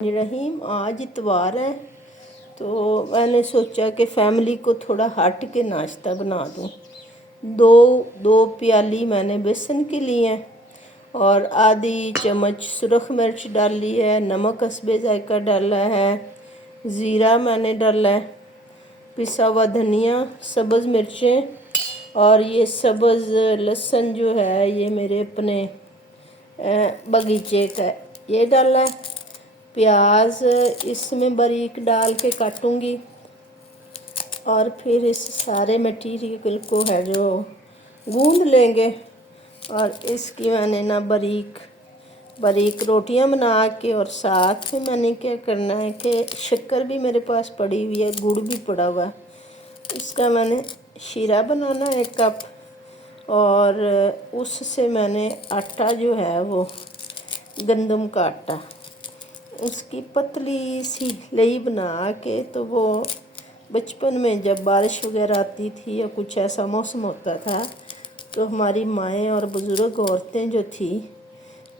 रहीम। आज इतवार है तो मैंने सोचा कि फैमिली को थोड़ा हट के नाश्ता बना दूं। दो दो प्याली मैंने बेसन की ली है और आधी चम्मच सुरख मिर्च डाली है, नमक हस्बे जायका डाला है, ज़ीरा मैंने डाला है, पिसा हुआ धनिया, सब्ज़ मिर्चें और ये सब्ज़ लहसुन जो है ये मेरे अपने बगीचे का ये डाला है। प्याज इसमें बारीक डाल के काटूंगी और फिर इस सारे मटीरियल को है जो गूंद लेंगे। और इसकी मैंने ना बारीक बारीक रोटियां बना के और साथ में मैंने क्या करना है कि शक्कर भी मेरे पास पड़ी हुई है, गुड़ भी पड़ा हुआ है, इसका मैंने शीरा बनाना है 1 कप। और उससे मैंने आटा जो है वो गंदम का आटा उसकी पतली सी लई बना के, तो वो बचपन में जब बारिश वगैरह आती थी या कुछ ऐसा मौसम होता था तो हमारी माएँ और बुज़ुर्ग औरतें जो थी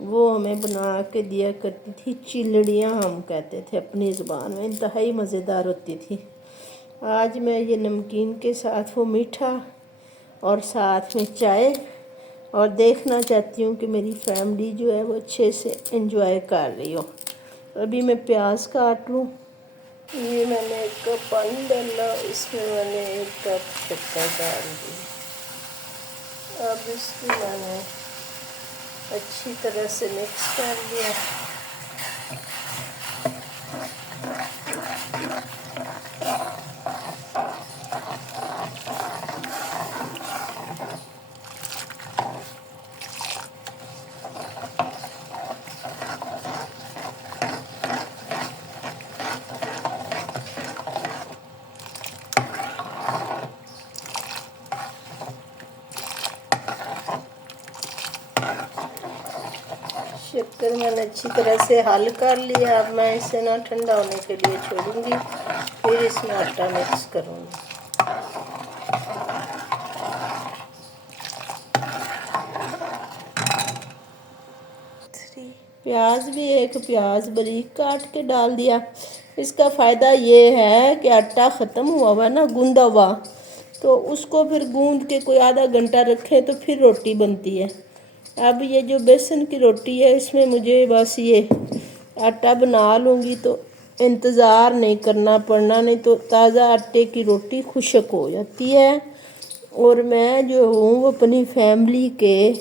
वो हमें बना के दिया करती थी। चिलड़ियाँ हम कहते थे अपनी ज़ुबान में, इंतहाई मज़ेदार होती थी। आज मैं ये नमकीन के साथ वो मीठा और साथ में चाय और देखना चाहती हूँ कि मेरी फैमिली जो है वो अच्छे से एंजॉय कर रही हो। अभी मैं प्याज काट लूँ। ये मैंने 1 कप पानी डाला, इसमें मैंने 1 कप शक्कर डाल दी। अब इसको मैंने अच्छी तरह से मिक्स कर दिया। शक्कर मैंने अच्छी तरह से हल कर लिया। अब मैं इसे ना ठंडा होने के लिए छोड़ूंगी, फिर इसमें आटा मिक्स करूंगी। प्याज भी 1 प्याज बारीक काट के डाल दिया। इसका फ़ायदा ये है कि आटा ख़त्म हुआ हुआ ना, गूंदा हुआ, तो उसको फिर गूंद के कोई आधा घंटा रखें तो फिर रोटी बनती है। अब ये जो बेसन की रोटी है इसमें मुझे बस ये आटा बना लूँगी तो इंतज़ार नहीं करना पड़ना, नहीं तो ताज़ा आटे की रोटी खुश्क हो जाती है। और मैं जो हूँ अपनी फैमिली के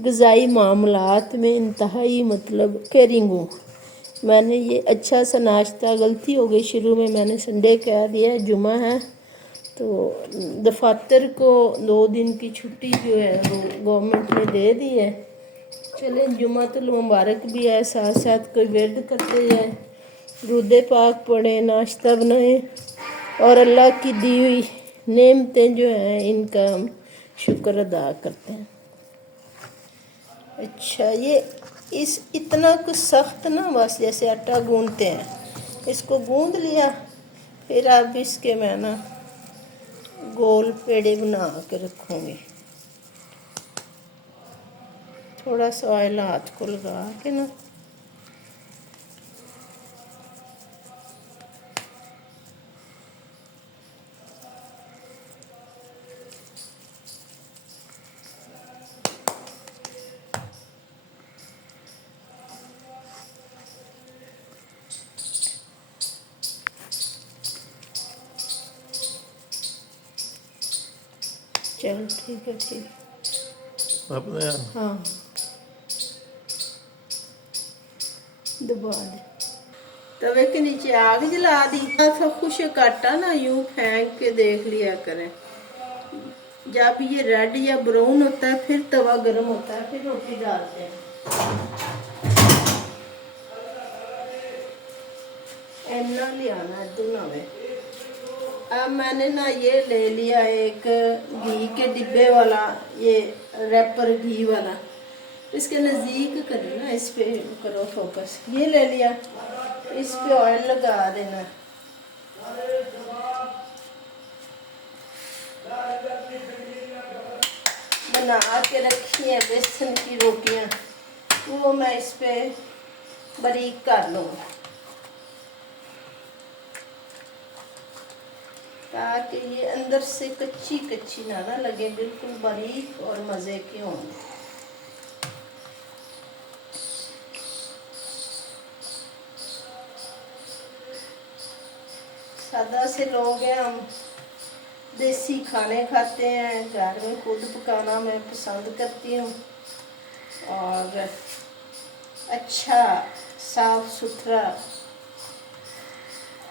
ग़िज़ाई मामलात में इंतहाई मतलब केयरिंग हूँ। मैंने ये अच्छा सा नाश्ता, गलती हो गई शुरू में, मैंने संडे कह दिया, जुमा है तो दफातर को 2 दिन की छुट्टी जो है वो गवर्नमेंट ने दे दी है। चले जुमातुल मुबारक भी है, साथ साथ कोई विर्द करते जाए, दुरूद पाक पढ़े, नाश्ता बनाए और अल्लाह की दी हुई नेमतें जो हैं इनका हम शुक्र अदा करते हैं। अच्छा, ये इस इतना कुछ सख्त ना, बस जैसे आटा गूंदते हैं, इसको गूंद लिया। फिर अब इसके मैं ना गोल पेड़े बना के रखूँगी। थोड़ा सा ऑयल हाथ को लगा के ना, चल ठीक है, ठीक अपने हाँ दबा दे। तवे के नीचे आग जला दी। था खुश्क आटा ना यूं फेंक के देख लिया करें, जब ये रेड या ब्राउन होता है फिर तवा गर्म होता है, फिर रोटी डालते हैं। इतना लियाना दुनावे। अब मैंने ना ये ले लिया एक घी के डिब्बे वाला, ये रैपर घी वाला, इसके नज़दीक करो ना, इस पे करो फोकस। ये ले लिया, इस पे ऑयल लगा देना। बना के रखी है बेसन की रोटियां, वो मैं इस पे बारीक कर लूँगा। ताकि ये अंदर से कच्ची कच्ची ना लगे, बिल्कुल बारीक और मज़े के हों। सादा से लोग हैं हम, देसी खाने खाते हैं, घर में खुद पकाना मैं पसंद करती हूँ। और अच्छा साफ सुथरा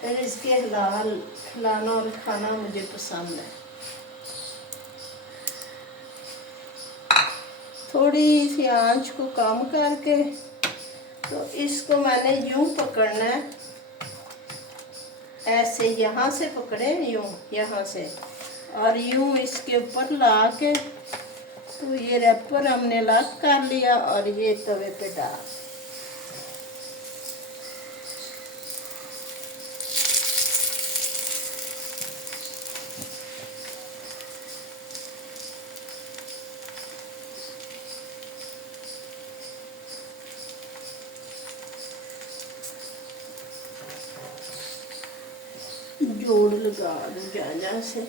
रिज़्क़े हलाल खिलाना और खाना मुझे पसंद है। थोड़ी सी आंच को कम करके तो इसको मैंने यूं पकड़ना है, ऐसे यहाँ से पकड़े, यूं यहाँ से, और यूं इसके ऊपर ला के तो ये रैपर हमने अलग कर लिया और ये तवे पे डाल। जोड़ लगा दूँ जा से।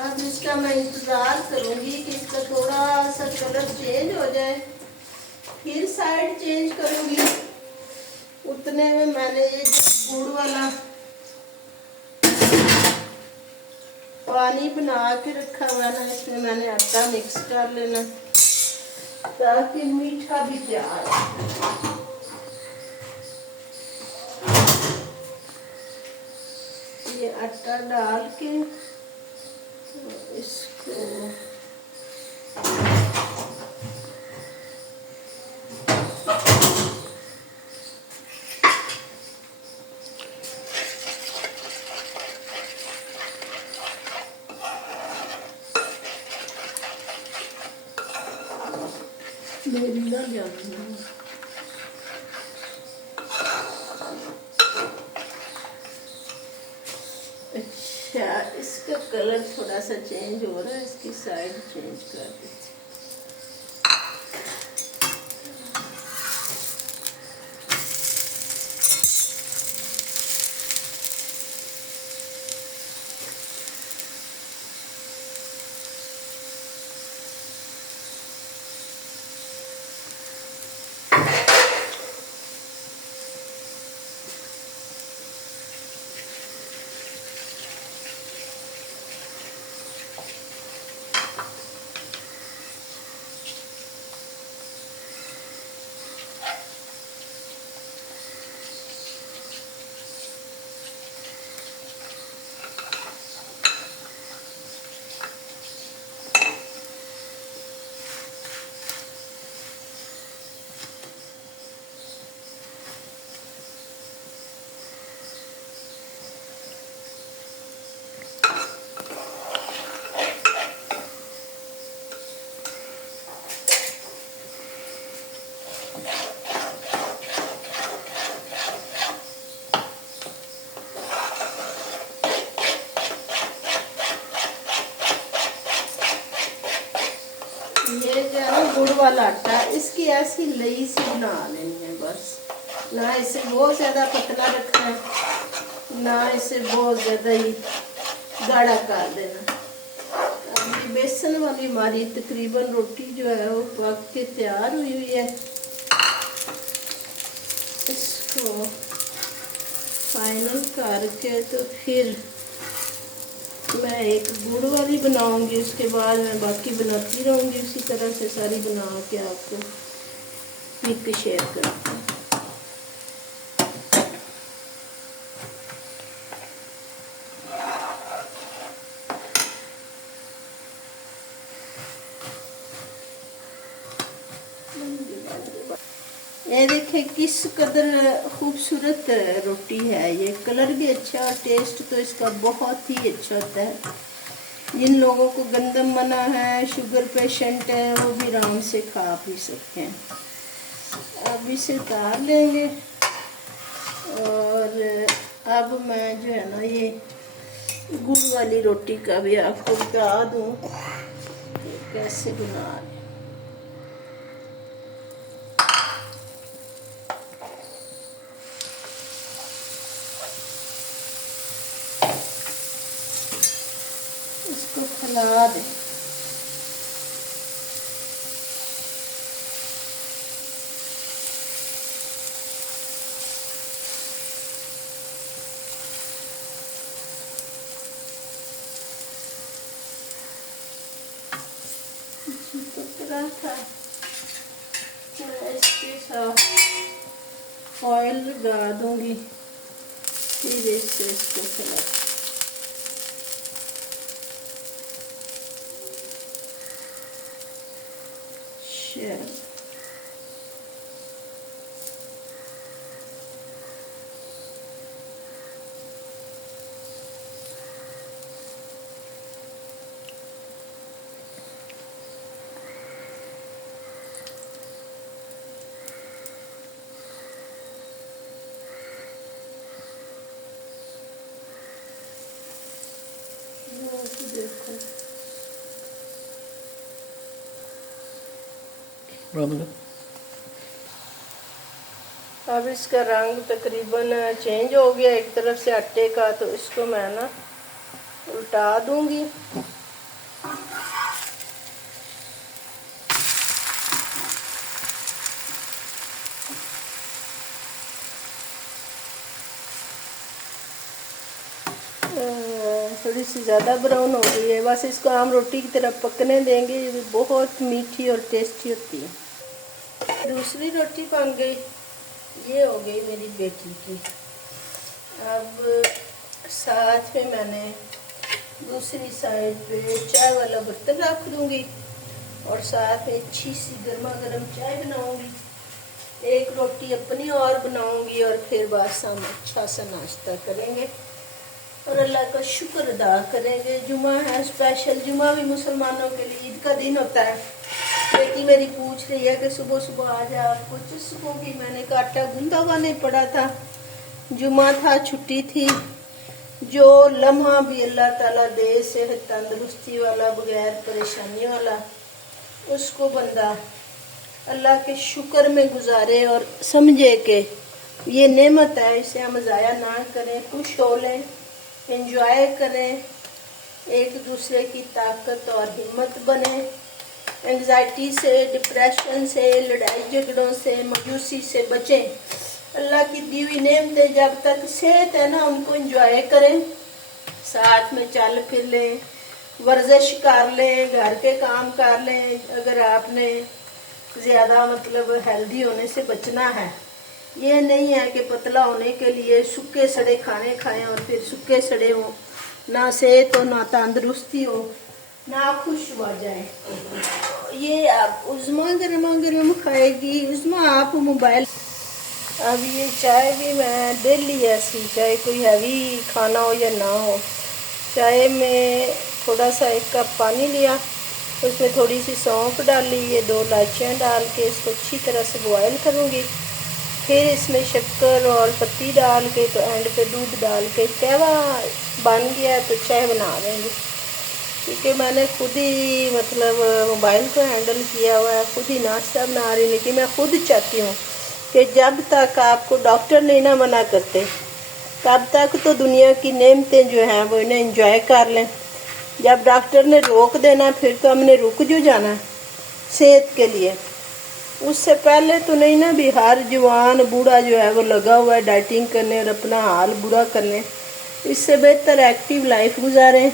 अब इसका मैं इंतज़ार करूँगी कि इसका थोड़ा सा कलर चेंज हो जाए, फिर साइड चेंज करूँगी। उतने में मैंने ये गुड़ वाला पानी बना के रखा हुआ ना, इसमें मैंने आटा मिक्स कर लेना ताकि मीठा भी तैयार हो। ये आटा डाल के तो इसको मेरी ना जाना। अच्छा, इसका कलर थोड़ा सा चेंज हो रहा है, इसकी साइड चेंज कर देते। ये जो है ना गुड़ वाला आटा, इसकी ऐसी लई सी बना लेनी है बस। ना इसे बहुत ज़्यादा पतला रखना है, ना इसे बहुत ज़्यादा ही गाढ़ा कर देना। अभी बेसन वाली हमारी तकरीबन रोटी जो है वो पक के तैयार हुई हुई है। इसको फाइनल करके तो फिर मैं एक गुड़ वाली बनाऊंगी, उसके बाद मैं बाकी बनाती रहूंगी उसी तरह से सारी बना के आपको पिक शेयर करती हूँ। ये देखें किस कदर खूबसूरत रोटी है। ये कलर भी अच्छा और टेस्ट तो इसका बहुत ही अच्छा होता है। जिन लोगों को गंदम मना है, शुगर पेशेंट है, वो भी आराम से खा पी सकते हैं। अब इसे उतार लेंगे और अब मैं जो है ना ये गुड़ वाली रोटी का भी आपको बता दूं कि कैसे बना रहे। इसको फैला दें। पतला था तो मैं इसके साथ ऑयल लगा दूंगी, फिर इसको फैला। देखो अब इसका रंग तकरीबन चेंज हो गया एक तरफ से आटे का, तो इसको मैं ना उल्टा दूंगी। थोड़ी सी ज़्यादा ब्राउन हो गई है, बस इसको हम रोटी की तरह पकने देंगे। ये भी बहुत मीठी और टेस्टी होती है। दूसरी रोटी बन गई, ये हो गई मेरी बेटी की। अब साथ में मैंने दूसरी साइड पे चाय वाला बर्तन रख दूंगी और साथ में अच्छी सी गर्मा गर्म चाय बनाऊंगी। एक रोटी अपनी और बनाऊंगी और फिर बस हम अच्छा सा नाश्ता करेंगे और अल्लाह का शुक्र अदा करेंगे। जुमा है स्पेशल, जुमा भी मुसलमानों के लिए ईद का दिन होता है। बेटी मेरी पूछ रही है कि सुबह सुबह आ जा, कुछ सुबह की मैंने का आटा गूंदा हुआ नहीं पड़ा था, जुमा था, छुट्टी थी। जो लम्हा भी अल्लाह ताला दे सेहत तंदुरुस्ती वाला, बगैर परेशानी वाला, उसको बंदा अल्लाह के शुक्र में गुजारे और समझे कि ये नेमत है, इसे हम ज़ाया ना करें, खुश हो लें, एंजॉय करें, एक दूसरे की ताकत और हिम्मत बने, एंजाइटी से, डिप्रेशन से, लड़ाई झगड़ों से, मायूसी से बचें। अल्लाह की दी हुई नेमतें जब तक सेहत है ना, उनको एंजॉय करें, साथ में चल फिर लें, वर्जिश कर लें, घर के काम कर लें। अगर आपने ज़्यादा मतलब हेल्दी होने से बचना है, ये नहीं है कि पतला होने के लिए सूखे सड़े खाने खाएं और फिर सूखे सड़े हो, ना सेहत हो, ना तंदुरुस्ती हो, ना खुश हो जाए। ये आप उज़्मा गर्मा गर्म खाएगी। उज़्मा आप मोबाइल। अब ये चाय भी मैं डेली ऐसी, चाहे कोई हैवी खाना हो या ना हो, चाय में थोड़ा सा 1 कप पानी लिया, उसमें थोड़ी सी सौंफ डाली, ये 2 इलायचियाँ डाल के इसको अच्छी तरह से बॉयल करूँगी। फिर इसमें शक्कर और पत्ती डाल के, तो एंड पे दूध डाल के कहवा बन गया तो चाय बना देंगे। क्योंकि मैंने खुद ही मतलब मोबाइल को हैंडल किया हुआ है, खुद ही नाश्ता बना रही, लेकिन मैं खुद चाहती हूँ कि जब तक आपको डॉक्टर नहीं ना मना करते, तब तक तो दुनिया की नेमतें जो हैं वो इन्हें एंजॉय कर लें। जब डॉक्टर ने रोक देना, फिर तो हमने रुक जो जाना सेहत के लिए। उससे पहले तो नहीं ना भी हर जवान बूढ़ा जो है वो लगा हुआ है डाइटिंग करने और अपना हाल बुरा करने। इससे बेहतर एक्टिव लाइफ गुजारें,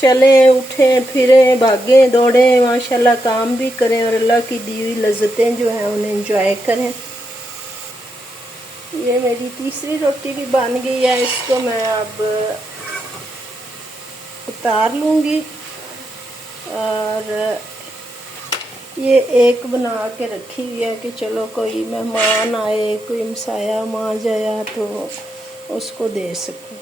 चलें, उठें, फिरें, भागें, दौड़ें, माशाल्लाह काम भी करें और अल्लाह की दी हुई लज्जतें जो हैं उन्हें एंजॉय करें। ये मेरी तीसरी रोटी भी बन गई है, इसको मैं अब उतार लूँगी और ये एक बना के रखी हुई है कि चलो कोई मेहमान आए, कोई हमसाया माँ जाया तो उसको दे सकूँ।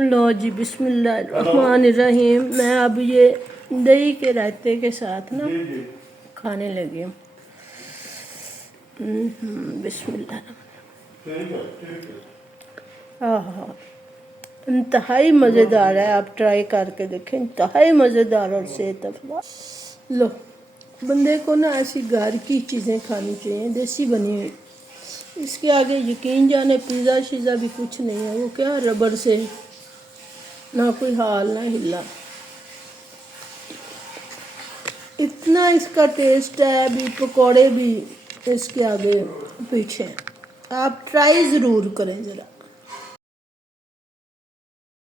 लो जी, बिस्मिल्लाहिर्रहमानिर्रहीम। मैं अब ये दही के रायते के साथ ना खाने लगी हूँ। बिस्मिल्लाह। हाँ, इंतहाई मज़ेदार है, आप ट्राई करके देखें, इंतहाई मज़ेदार और सेहत अफजा। लो, बंदे को ना ऐसी घर की चीज़ें खानी चाहिए, देसी बनी हुई। इसके आगे यकीन जाने पिज़्ज़ा शिज़्ज़ा भी कुछ नहीं है, वो क्या रबड़ से, ना कोई हाल ना हिला। इतना इसका टेस्ट है, अभी पकोड़े भी इसके आगे पीछे। आप ट्राई ज़रूर करें ज़रा।